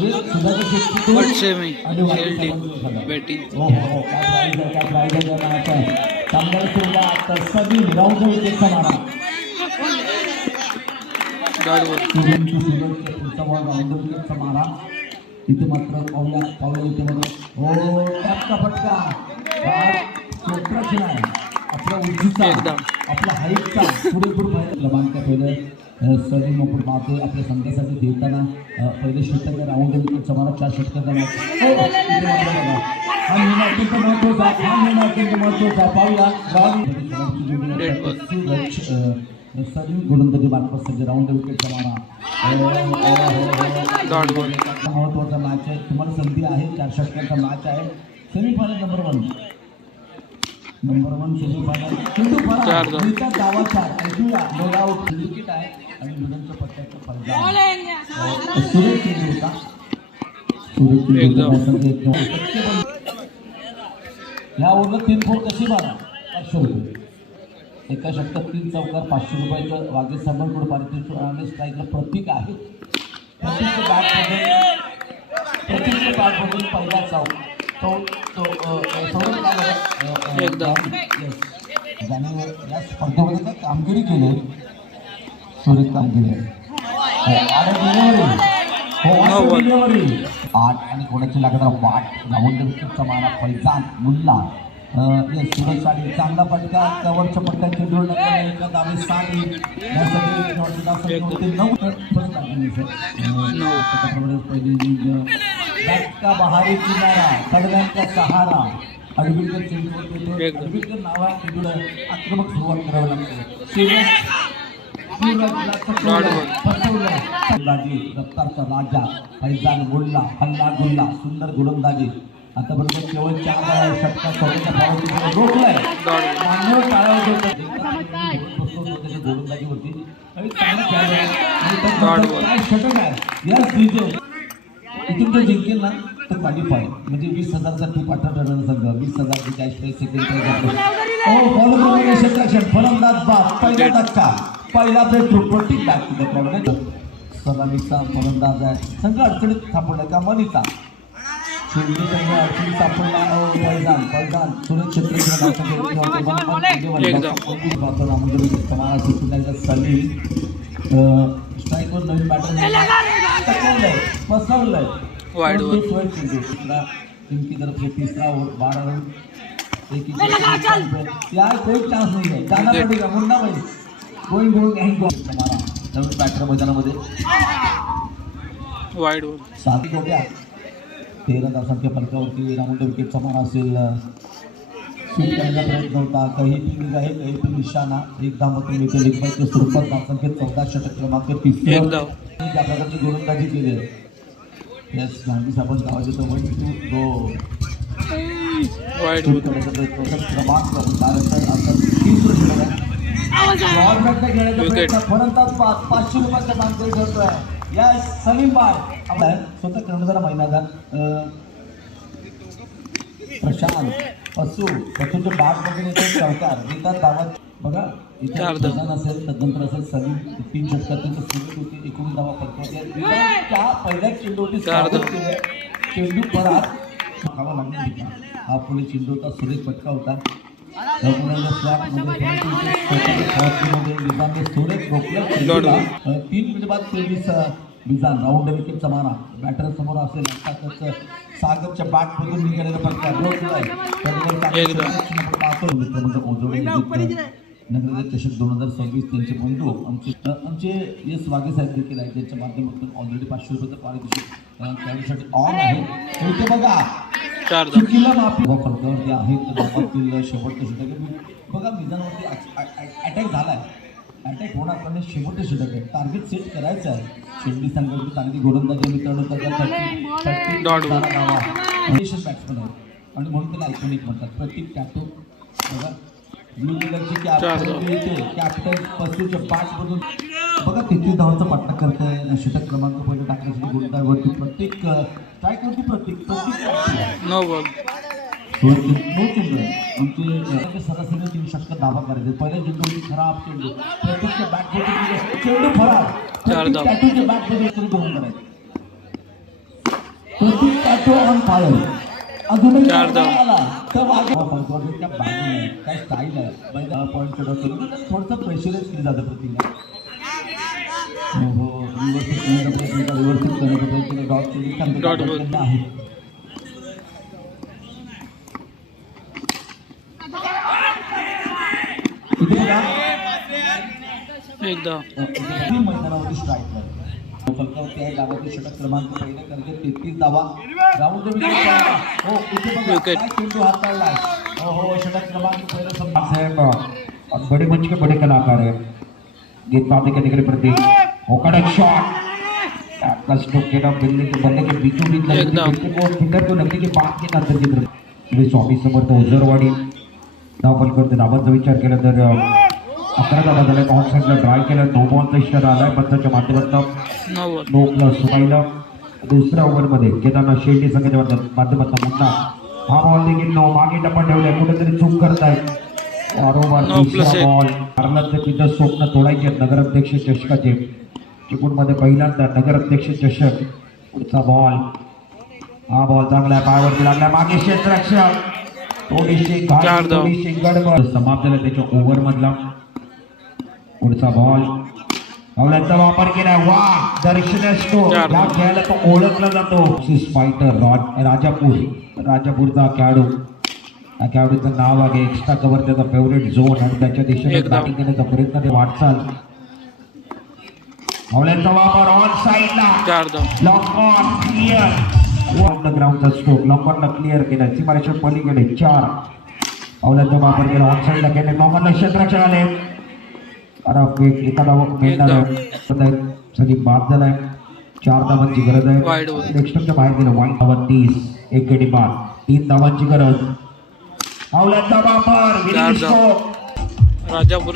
म्हणजे सुधाकर शेट्टी वटसे में आणि खेल टीम बैटिंग हो हो काय प्राइज आहे चांगला सुरुवात सभी राऊंड विकेटचा मारा डॉट बॉल सूरजच्या पुढचा बॉल राऊंड विकेटचा मारा इथे मात्र पावल्या इथे मात्र हो टॅपचा फटका क्षेत्ररक्षण आहे आपल्या उंचीचा आपला हाईटचा पुरेपूर क्रमांक पहिलं सलीम आपण पाहतोय आपल्या संघासाठी देताना पहिले षटक राऊंड विकेटचा मारा 4 षटकाचा महत्वाचा पाहूया सलीम गोलंदाजी मार्फत सध्या राऊंड विकेटचा मारा महत्वाचा मॅच आहे तुम्हाला संधी आहे 4 षटकांचा मॅच आहे सेमीफायनल नंबर 1 सेमीफायनल चेंडू फरा दावा 4 ऐकूया नो डाऊट विकेट आहे आणि मुलांच्या पट्ट्याचा फलंदाज सुरेश चेंडू होता या ओव्हरला 3 फोर कशी मारा 500 रुपये एका षटकात 3 चौकार 500 रुपयाचं वागे समोर पारितोषिक आणि स्ट्राईकला प्रतीक आहे प्रतीकच्या बॅटमधून पहिला चौक या स्पर्धेमध्ये काय कामगिरी केली सुरेख कामगिरी डिलिव्हरी 8 आणि कोणाची लागणार वाट राऊंड विकेटचा मारा फैजान मुल्ला सुरेश साडी चांगला फटका कव्हरच्या पट्ट्यात चेंडू एका दावे साडी यासाठी 9 का बहारी किनारा कडव्यांचा सहारा अडविलकर चेंडू नावा चेंडू आक्रमक सुरुवात करावी लागते दत्तारचा राजा फैजान गुल्ला हल्ला गुल्ला सुंदर गोलंदाजी आता बरोबर केवळ 4 षटकात स्वतःच्या पावतीवर रोखलाय मान्यवर टाळावर गोलंदाजी होती आणि काय षटक आहे या स्थितीत इथून तो जिंकेल ना तो क्वालिफाय म्हणजे 20,000चा टीप 18 रन संघ 20,000ची कॅश प्राइस सेकंड फलंदाज बाद पहिला धक्का पहिला पेट्रोल प्रत्येक बॅट सलामीचा फलंदाज आहे संघ अडचणीत सापडला का मनीचा शेवटी संघ अडचणीत सापडला पैजान सुरेश क्षेत्र सलीम स्ट्राईकवर नवीन बॅटर पसरलंय इनकी तरफ से तीसरा ओवर 12 रन यार कोई चांस नहीं है जाना पड़ेगा मुन्ना भाई कोई गोल नहीं हमारा नवीन बॅटर मैदानामध्ये वाईड बॉल 7 हो गया 13 धावांच्या फलकावरती राऊंड विकेटचा मारा असेल स्वीप करण्याचा प्रयत्न होता काही टीम आहे काही टीम निशाणा एक धावातून मिळते लेग बायच्या स्वरूपात धावांचे 14 षटक क्रमांक 30 ज्या प्रकारची गोलंदाजी केली आहे यस गांधी साहेब धावाचे तो 1 2 गो वाईड करण्याचा प्रयत्न होता क्रमांक त्यानंतर आता 3 षटक आहे घेण्याचा प्रयत्न फलंदाज 500 रुपयाचा मानकरी ठरतोय यस सलीम बाय आपला स्वतः कर्णधार महिनाचा प्रशांत पशूच्या बॅटमधून येतो चौकार देतात धावात बघा इथे असेल तदनंतर असेल सलीम 3 षटकात सुरू होती 19 धावा पडतात त्या पहिल्या चेंडूवरती चेंडू परत खावा लागला हा पुढे चेंडू होता सुरेख फटका होता सुरेख 3 मिनिट बाद 23 मिजान राऊंड विकेटचा मारा बॅटर समोर असेल सागरच्या बॅटमधून निघालेला फटका नगर चषक 2026 त्यांचे बंधू आमचे एस वागे साहेब देखील आहेत ज्यांच्या माध्यमातून ऑलरेडी 500 रुपयाचं पारितोषिक खेळाडूसाठी ऑन आहे इथे बघा चुकीला माफी फलकावरती आहे तर बाबातील शेवटचं षटक बघा मिजानवरती अटॅक झाला आहे अटॅक होणार पण शेवटचं षटक आहे टार्गेट सेट करायचं आहे शेवटी संघाची चांगली गोलंदाजी मित्रांनो बॅट्समन आहे आणि म्हणून त्याला आयकॉनिक म्हणतात प्रत्येक कॅप्टन बघा ब्लू कलरची कॅप्टन पसूच्या बॅटमधून बघा किती धावांचा पट्टा करताय षटक क्रमांक पहिले टाकण्यासाठी गोलंदाजवरती प्रत्येक स्ट्राईकवरती प्रत्येक नो बॉल आमचे सरासरी 3 षटक धावा करायचे पहिल्या चेंडूवरती खराब चेंडू प्रत्येकच्या बॅटमध्ये चेंडू खराब बॅटमध्ये तरी घेऊन करायचं प्रतीक काटो ऑन फायर अजूनही 4 धाव. आला तर मागे त्या बॅटिंग काय स्टाईल आहे पॉईंट थोडंसं प्रेशराईज केलं जातं प्रतीकला. हो व्यवस्थित करण्याचा प्रयत्न डॉट बॉल. आहे. इथे बघा एकदा मैदानावरती स्ट्राईक फलकावरती आहे डावाची षटक क्रमांक पहिला करते 33 धावा राऊंड हो इथे बघा विकेट. काय चेंडू हाताळलाय. हो षटक क्रमांक पहिला साहेब बड़े मंच के बड़े कलाकार है गेंदबाजी करने के लिए प्रतीक हो कड़क शॉट आपका स्ट्रोक के ना बल्ले के बीचों बीच एकदम. को फिंगर को लगने के बाद के अंदर की तरफ स्वामी समर्थ ओझरवाडी धावफल करते धावांचा विचार केला तर 11 धावा झाल्या. ऑन साईडला ड्राय केलं 9 बॉलचा इशारा आलाय पंचाच्या माध्यमातून 9 बॉल. 9 सुमाईला दुसऱ्या ओव्हरमध्ये केदारनाथ शेट्टी संघाच्या माध्यमातून मुन्ना हा बॉल देखील 9 मागे टप्पा ठेवलाय कुठेतरी चूक करतायत. वारंवार 9+1. बॉल मारलं तर तिथं स्वप्न तोडायचे नगराध्यक्ष चषकाचे चिपळूणमध्ये पहिल्यांदा नगराध्यक्ष चषक. पुढचा बॉल हा बॉल चांगला पायावरती लागला मागे क्षेत्ररक्षक थोडीशी 4 धाव. थोडीशी गडबड समाप्त झाला त्याच्या ओव्हर मधला. पुढचा बॉल अवलांचा वापर केला वा दर्शन असतो 4 या खेळाला तो ओळखला जातो फायटर राजापूरचा खेळाडू. या खेळाडूचं नाव आहे एक्स्ट्रा कव्हर त्याचा फेवरेट झोन आणि त्याच्या दिशेने एकदम. बॅटिंग करण्याचा प्रयत्न ते वाटचाल. अवलांचा वापर ऑन साईडला 4 धाव. Long on clear on the ग्राउंडचा स्ट्रोक लॉंग ऑनला क्लिअर केला सीमारेषा पलीकडे 4. अवलांचा वापर केला ऑन साईडला केले लॉंग ऑनला क्षेत्ररक्षक आले एका धावा मिळणार सगळी बाद झालाय. 4 धावांची गरज आहे. Wide ball. नेक्स्टच्या बाहेर गेलं वाईट धावा 30 एक गडी बाद 3 धावांची गरज. अवलांचा वापर चार धाव. राजापूर